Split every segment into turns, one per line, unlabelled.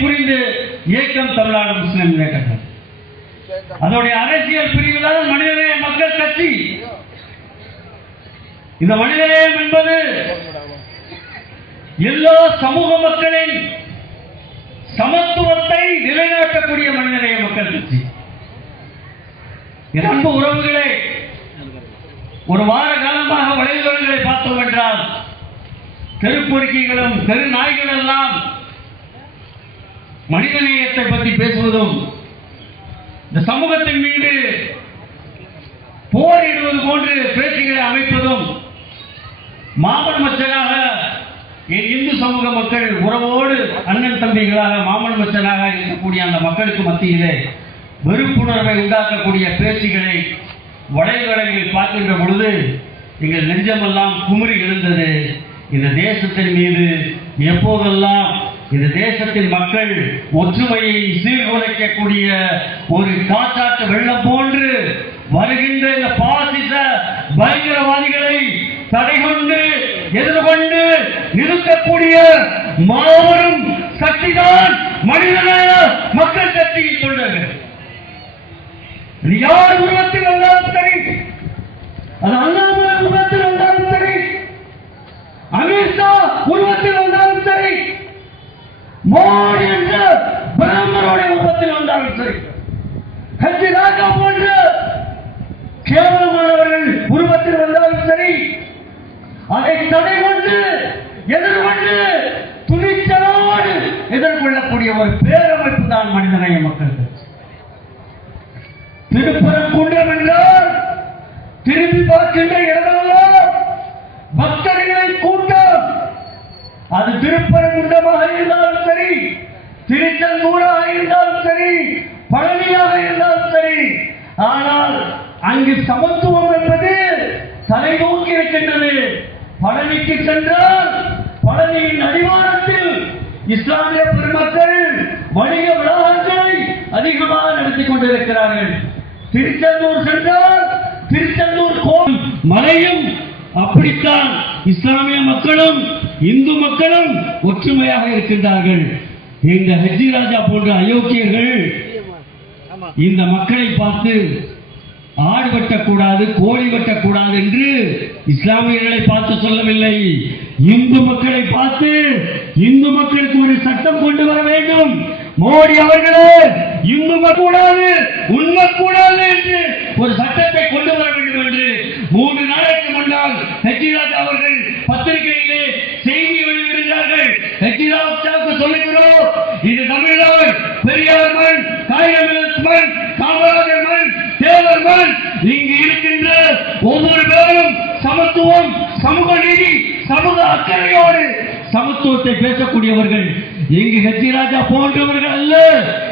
புரிந்து இயக்கம் தமிழ்நாடு முஸ்லிம் இயக்கங்கள் அதனுடைய அரசியல் பிரிவில் மனிதநேய மக்கள் கட்சி. இந்த மனிதநேயம் என்பது எல்லா சமூக மக்களின் சமத்துவத்தை நிலைநாட்டக்கூடிய மனிதநேய மக்கள் கட்சி. என் அன்பு உறவுகளே ஒரு வார காலமாக வலைதளங்களை பார்த்தோம் என்றால் தெருப்பொறுக்கிகளும் தெரு நாய்கள் எல்லாம் மனிதநேயத்தை பற்றி பேசுவதும் இந்த சமூகத்தின் மீது போரிடுவது போன்று பேச்சுகளை அமைப்பதும் மாமன் மச்சனாக என் இந்து சமூக மக்கள் உறவோடு அண்ணன் தம்பிகளாக மாமன் மச்சனாக இருக்கக்கூடிய அந்த மக்களுக்கு மத்தியிலே வெறுப்புணர்வை உண்டாக்கக்கூடிய பேச்சுகளை வலைதளங்களில் பார்க்கின்ற பொழுது எங்கள் நெஞ்சமெல்லாம் குமுறி எழுந்தது. இந்த தேசத்தின் மீது எப்போதெல்லாம் இந்த தேசத்தில் மக்கள் ஒற்றுமையை சீர்குலைக்கக்கூடிய ஒரு காற்றாற்று வெள்ளம் போன்று வருகின்ற இந்த பாசிச பயங்கரவாதிகளை தடைகொண்டு எதிர்கொண்டு நிறுத்தக்கூடிய மாபெரும் சக்திதான் மனிதநேய மக்கள் சக்தியில் கொண்டது. இது யார் உருவத்தில் வந்தாலும் சரி அது அண்ணாமலை உருவத்தில் வந்தாலும் சரி அமித்ஷா உருவத்தில் மோடி என்று பிரதமருடைய உருவத்தில் வந்தாலும் சரி. ஹஜ் ராஜா போன்ற கேவலமானவர்கள் உருவத்தில் வந்தாலும் சரி அதை தடை கொண்டு எதிர்கொண்டு துணிச்சலோடு எதிர்கொள்ளக்கூடிய ஒரு பேரமைப்பு தான் மனிதநேய மக்கள் கட்சி திருப்பரங்குன்றம் என்றால் திரும்பி பார்க்கின்ற இடமெல்லாம் பக்தர்களின் கூட்டம். அது திருப்பரங்குன்றமாக இருந்தால் சரி இருந்தாலும் சரி பழனியாக இருந்தாலும் சரி ஆனால் அங்கு சமத்துவம் என்பது தலை நோக்கி இருக்கின்றது. பழனிக்கு சென்றால் பழனியின் அடிவாரத்தில் இஸ்லாமிய பெருமக்கள் வணிக வளாகங்களை அதிகமாக நடத்தி கொண்டிருக்கிறார்கள். திருச்செந்தூர் சென்றால் திருச்செந்தூர் கோவில் மலையும் அப்படித்தான். இஸ்லாமிய மக்களும் இந்து மக்களும் ஒற்றுமையாக இருக்கின்றார்கள். இந்த ஹஜ்ஜி ராஜா போன்ற அயோக்கியர்கள் இந்த மக்களை பார்த்து ஆடு வெட்டக்கூடாது கோழி வெட்டக்கூடாது என்று இஸ்லாமியர்களை பார்த்து சொல்லவில்லை. இந்து மக்களை பார்த்து இந்து மக்களுக்கு ஒரு சட்டம் கொண்டு வர வேண்டும். மோடி அவர்களே இந்து கூடாது உண்மை கூடாது என்று ஒரு சட்டத்தை கொண்டு வர வேண்டும் என்று மூன்று நாளைக்கு முன்னால் ஹெச்சிராஜ் அவர்கள் பத்திரிகையிலே செய்தி வெளியிடுகிறார்கள் ஹெச்சிராஜாவுக்கு சொல்லுகிறோம் இது தமிழர் பெரியார் மண் காயமிழத் மண் காமராஜர் மண் தேவர் மண் இங்கு இருக்கின்ற ஒவ்வொரு பேரும் சமத்துவம் சமூக நீதி சமூக அக்கறையோடு சமத்துவத்தை பேசக்கூடியவர்கள். இங்கு ஹெச்சிராஜா போன்றவர்கள் அல்ல.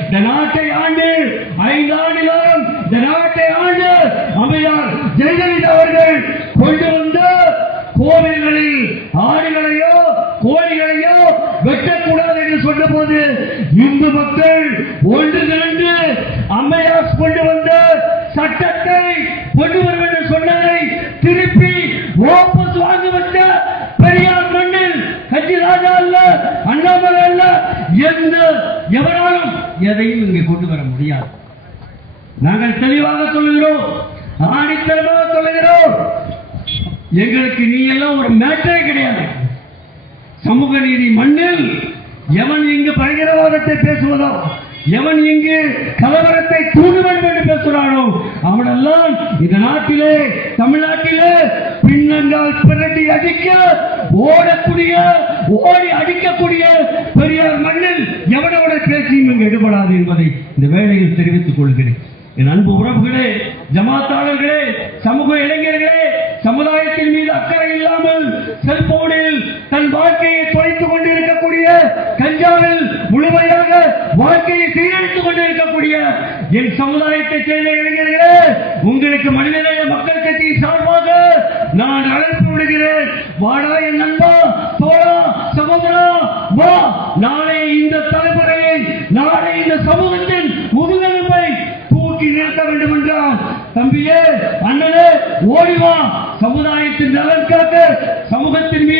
இந்த நாட்டை ஆண்டு ஐந்து ஆண்டுகளும் இந்த நாட்டை ஆண்டு அமையார் ஜெயலலிதா அவர்கள் கொண்டு வந்த கோவில்களில் ஆடுகளையோ கோழிகளையோ வெட்டக்கூடாது என்று சொன்னபோது இந்து மக்கள் ஒன்று திரண்டு அம்மையார் கொண்டு வந்த சட்டத்தை கொண்டு வரும் என்று சொன்னதை திருப்பி ஓபஸ் வாங்கி வந்த பெரியார் மண்ணில் கட்சி ராஜா அல்ல அண்ணாமலை அல்ல எந்த எவராலும் எதையும் இங்கே கொண்டு வர முடியாது. நாங்கள் தெளிவாக சொல்லுகிறோம் ஆணித்தரமாக சொல்லுகிறோம். எங்களுக்கு நீ எல்லாம் ஒரு மேட்டரே கிடையாது. சமூக நீதி மண்ணில் எவன் இங்கு பயங்கரவாதத்தை பேசுவதோ எவன் இங்கு கலவரத்தை தூண்டுவன் என்று பேசுகிறானோ அவனெல்லாம் இந்த நாட்டிலே தமிழ்நாட்டிலே பின்னங்கால் பிரட்டி அடிக்க ஓடக்கூடிய ஓடி அடிக்கக்கூடிய பெரியார் மண்ணில் எவனோட பேச்சியும் இங்கு எடுபடாது என்பதை இந்த வேளையில் தெரிவித்துக் கொள்கிறேன். என் அன்பு உறவுகளே ஜமாத்தாளர்களே சமூக இளைஞர்களே சமுதாயத்தின் மீது அக்கறை இல்லாமல் செல்போனில் தன் வாழ்க்கையை தொலைத்துக் கொண்டிருக்கக்கூடிய கஞ்சாவில் வாழ்க்கையை சீரழித்துக் கொண்டிருக்கக்கூடிய என் சமுதாயத்தை சேர்ந்த இளைஞர்களே உங்களுக்கு மனிதநேய மக்கள் கட்சி சார்பாக நான் அழைப்பு விடுகிறேன். வாடா என் நண்பா தோழா சகோதரா வா. நாளை இந்த தலைமுறையை நாளை இந்த சமூகத்தின் முதுகெலும்பை தூக்கி நிறுத்த வேண்டும் என்றால் தம்பியே அண்ணனே ஓடிவா சமுதாயத்தின் நலன் காக்க சமூகத்தின் மீது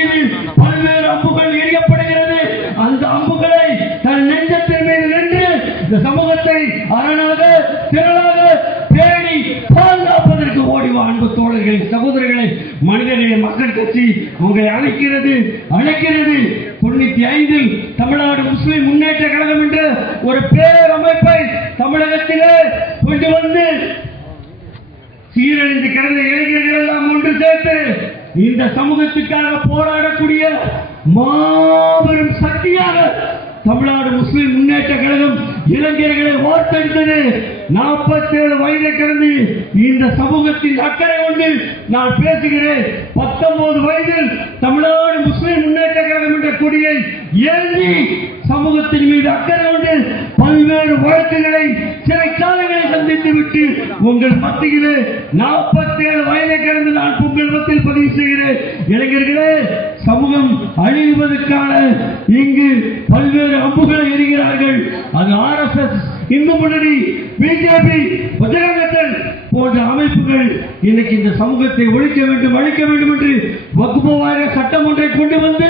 மனிதநேய மக்கள் கட்சி உங்களை அழைக்கிறது அழைக்கிறது. தொண்ணூத்தி ஐந்தில் தமிழ்நாடு முஸ்லிம் முன்னேற்ற கழகம் என்ற ஒரு பேர் அமைப்பை தமிழகத்திலே கொண்டு வந்து சீரழிந்து கிடந்த இளைஞர்கள் எல்லாம் ஒன்று சேர்த்து இந்த சமூகத்துக்காக போராடக்கூடிய மாபெரும் சக்தியாக தமிழ்நாடு முஸ்லிம் முன்னேற்ற கழகம் இளைஞர்களை வார்த்தெடுத்தது நாற்பத்தேழு வயதை கடந்து இந்த சமூகத்தின் அக்கறை ஒன்றில் நான் பேசுகிறேன். பத்தொன்பது வயதில் தமிழ்நாடு முஸ்லிம் முன்னேற்ற கழகம் என்ற கொடியை ஏந்தி சமூகத்தின் மீது அக்கறை கொண்டு பல்வேறு வழக்குகளை சிறைச்சாலைகளை சந்தித்து விட்டு உங்கள் மத்தியிலே நாற்பத்தேழு வயதை கடந்து நான் உங்கள் மத்தியில் பதிவு செய்கிறேன். இளைஞர்களே சமூகம் அழிவதற்கான இங்கு பல்வேறு அம்புகளை எறிகிறார்கள். அது ஆர்எஸ்எஸ் இந்து முன்னணி பிஜேபி பஜரங்கத்தன் போன்ற அமைப்புகள் இன்னைக்கு இந்த சமூகத்தை ஒழிக்க வேண்டும் அழிக்க வேண்டும் என்று வகுப்பு வாரிய சட்டம் ஒன்றை கொண்டு வந்து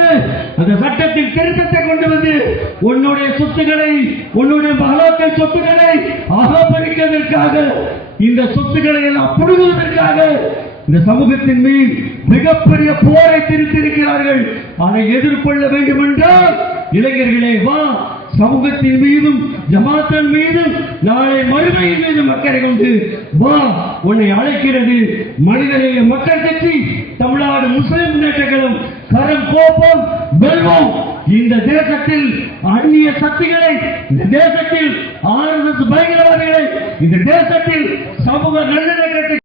அந்த சட்டத்தில் திருத்தத்தை கொண்டு வந்து உன்னுடைய சொத்துக்களை உன்னுடைய மகளாக்கள் சொத்துக்களை அகமரிப்பதற்காக இந்த சொத்துக்களை எல்லாம் புடுங்குவதற்காக இந்த சமூகத்தின் மீது மிகப்பெரிய போரை திருத்திருக்கிறார்கள் அதை எதிர்கொள்ள வேண்டும் என்றால் இளைஞர்களே வா சமூகத்தின் மீதும் ஜமாத்தன் மீதும் நாளை மறுமையின் மீதும் அக்கறை கொண்டு வா உன்னை அழைக்கிறது மனிதநேய மக்கள் கட்சி தமிழ்நாடு முஸ்லிம் முன்னேற்றங்களும் கரம் கோபம் வெல்வோம். இந்த தேசத்தில் அந்நிய சக்திகளை இந்த தேசத்தில் ஆர்எஸ்எஸ் பயங்கரவாதிகளை இந்த தேசத்தில் சமூக நல்லிணக்கத்தை